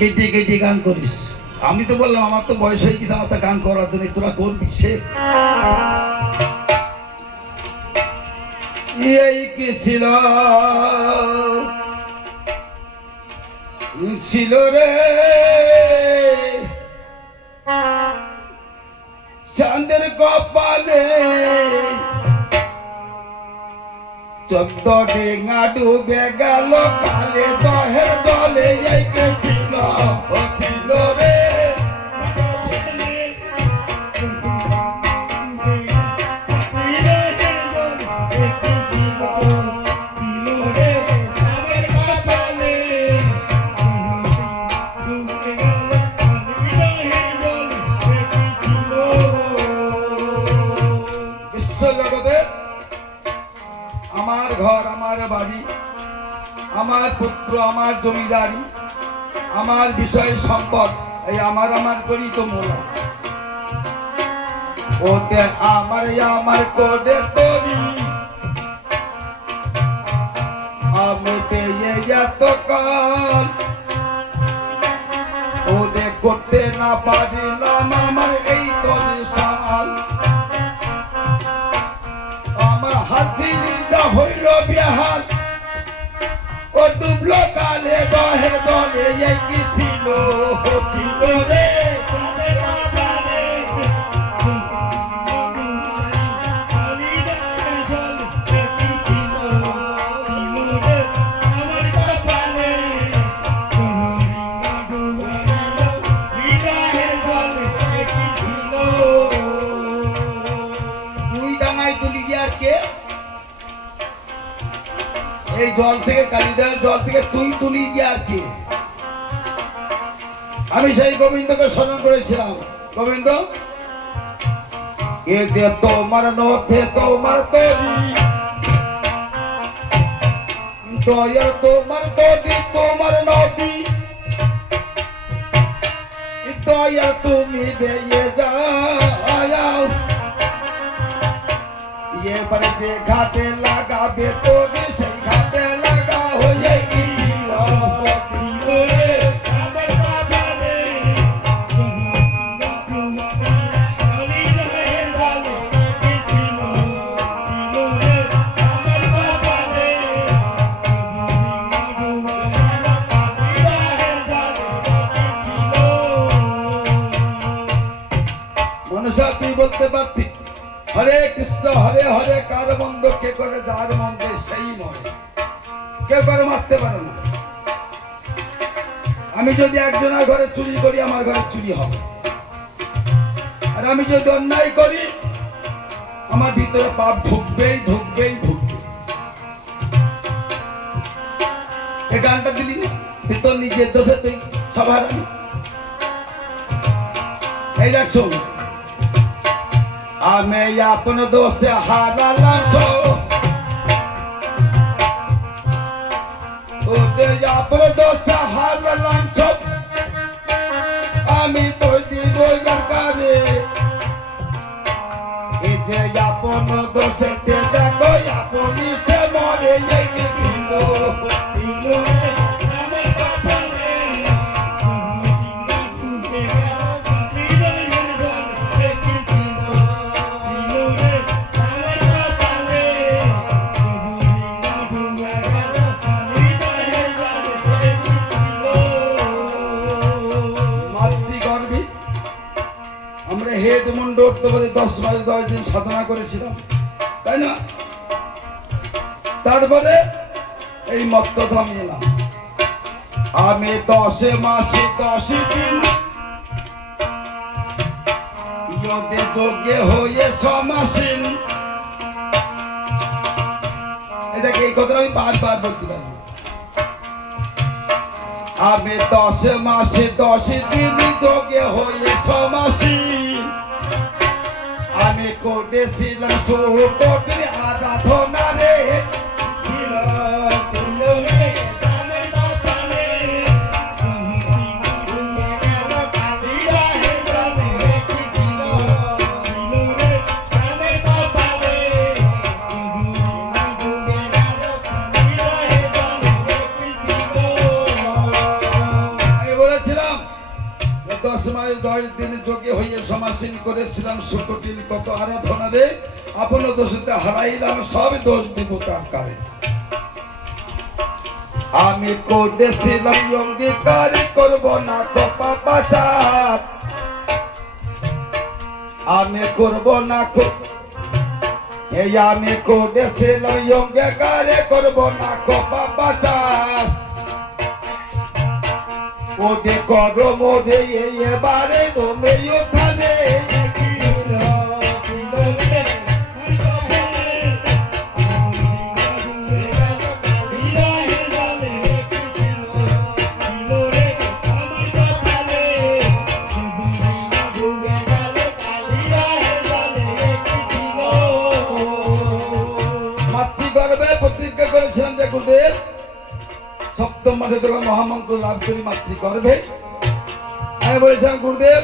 কেটে কেটে গান করিস। আমি তো বললাম আমার তো বয়স হয়ে গেছে, আমার তো গান করার জন্য, তোরা করবি সে এই কি ছিল ছিল রে চাঁদের কপালে 14 ডিঙা ডুবে গেল কালে দহের জলে এই কি ছিল রে আমার ঘর, আমার বাড়ি, আমার পুত্র, আমার জমিদারি, আমার বিষয় সম্পদ, এই আমার করি তো মোলা ওতে আমার করে তরি আমি পেয়ে এত কাল ওতে করতে না পারিলাম আমার এই তরি সামাল আমার হাতি হইল বিহাল ও ডুবলো কালে দহের জলে এই কি ছিল রে তুই ডাঙায় তুলি গিয়ার কে এই জল থেকে কালিদার জল থেকে তুই তুলি দিয়ে আর কি আমি সেই গোবিন্দকে স্মরণ করেছিলাম। গোবিন্দ এ যে তোমার নথে তোমার তরি দয়া তোমার তরি তোমার নদী দয়া তুমি বেয়ে যাও এবারে যে ঘাটে লাগাবে তরি সেই ঘাটে লাগা হয়ে গেছিল মনসা তুই বলতে পারতি হরে কৃষ্ণ হরে হরে কার বন্ধ কে করে যার মন্দে সেই মরে কে করে মারতে পারে না। আমি যদি একজনের ঘরে চুরি করি আমার ঘরে চুরি হবে, আর আমি যদি অন্যায় করি আমার ভিতরে পাপ ঢুকবেই ঢুকবেই ঢুকবে। এই গানটা দিলি না তুই তোর নিজের দোষে তুই সবার এই দেখ শোন আমি আপন দোষে হারালাম আপন দোষে হারালাম সব আমি তো দিব কারে এই যে আপন দোষে দেখো আপনি সে মরে গেছিল হেড মুন্ড উঠতে পারে 10 মাস 10 দিন সাধনা করেছিলাম, তাই না? তারপরে এই মত্তধাম এলাম আমি 10 মাসে 10 দিন যোগে যোগে হয়ে সমাসীন। এই দেখ এই কথা আমি বারবার বলতে পারবো। আমি 10 মাসে 10 দিন যোগে হয়ে সমাসীন আমি করেছিলাম সুকোটির আরাধনা রে আমি বলেছিলাম 10 মাস 10 দিন যোগে হইয়ে সমাসীন করেছিলাম সুকটিল কত আরাধনা রে আপন দোষতে হারাইলাম সব দোষ দিব তার কারে আমি করেছিলাম অঙ্গীকার করব না তো পাপাচার আমি করব না এই আমি করেছিলাম অঙ্গীকার করব না তো পাপাচার ওকে করো মোদে এবারে তুমি ওখানে মাতৃগর্ভে প্রতিজ্ঞা করেছিলাম যে গুরুদেব সপ্তম মাসে যখন মহামন্ত্র লাভ করি মাতৃগর্ভে আমি বলেছিলাম গুরুদেব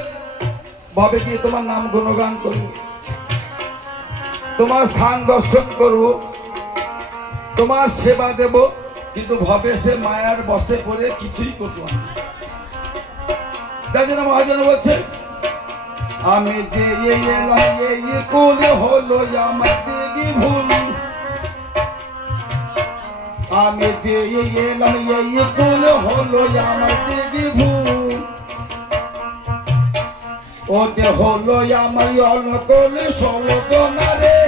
ভাবে গিয়ে তোমার নাম গুণগান করব তোমার স্থান দর্শন করব তোমার সেবা দেব কিন্তু ভবে সে মায়ার বসে পড়ে কিছুই করলাম না তাই জন্য মহাজন বলছে আমি যে এলাম এই কোন হলো আমার দিদি ভুল আমি যে এলাম এই কোন হলো আমার দিদি ভুল ওতে হলো আমার অনুকূল সলোচনা রে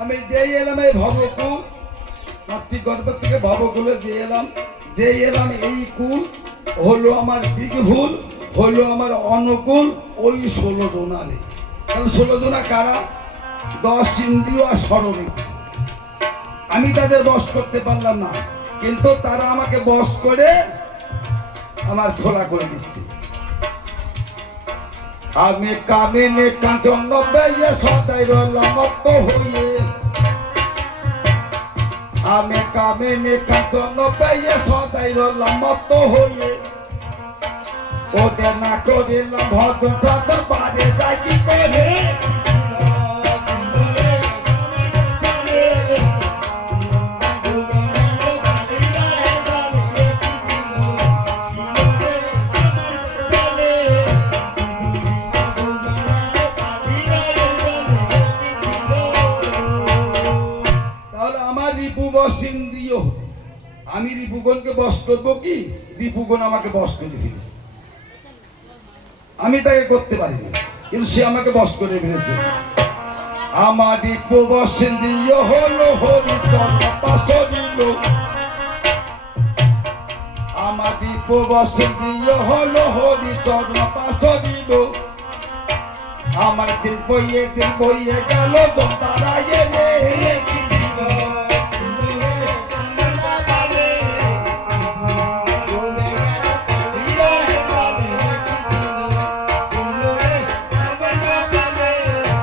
আমি যে এলাম এই ভবকুল মাতৃগর্ভ থেকে ভবকুলে যে এলাম এই কুল হলো আমার দিগভুল হলো আমার অনুকূল ওই 16 জনা রে কারণ 16 জনা কারা 10 ইন্দ্রিয় আর স্মরণে আমি তাদের বশ করতে পারলাম না কিন্তু তারা আমাকে বশ করে আমার খোলা করে দিচ্ছে আমি কামিনে কাঞ্চন নব্বে সদাই রলাম মত হইয়ে আমি কামিনে কাঞ্চন নব্বে সদাই রলাম মত হইয়ে ওদের না করিলাম ভজন সাধন বাড়ে যাই কি করে ইন্দ্রিয় আমি রিপুগণকে বশ করবো কি রিপুগণ আমাকে বশ করে ফেলেছে আমি তাকে করতে পারিনি কিন্তু সে আমাকে বশ করে ফেলেছে আমার রিপু বশ ইন্দ্রিয় হলো হরি চরণ পাশ দিল আমার রিপু বশ ইন্দ্রিয় হলো হরি চরণ পাশ দিল আমার দিন বইয়ে গেল তারা এলে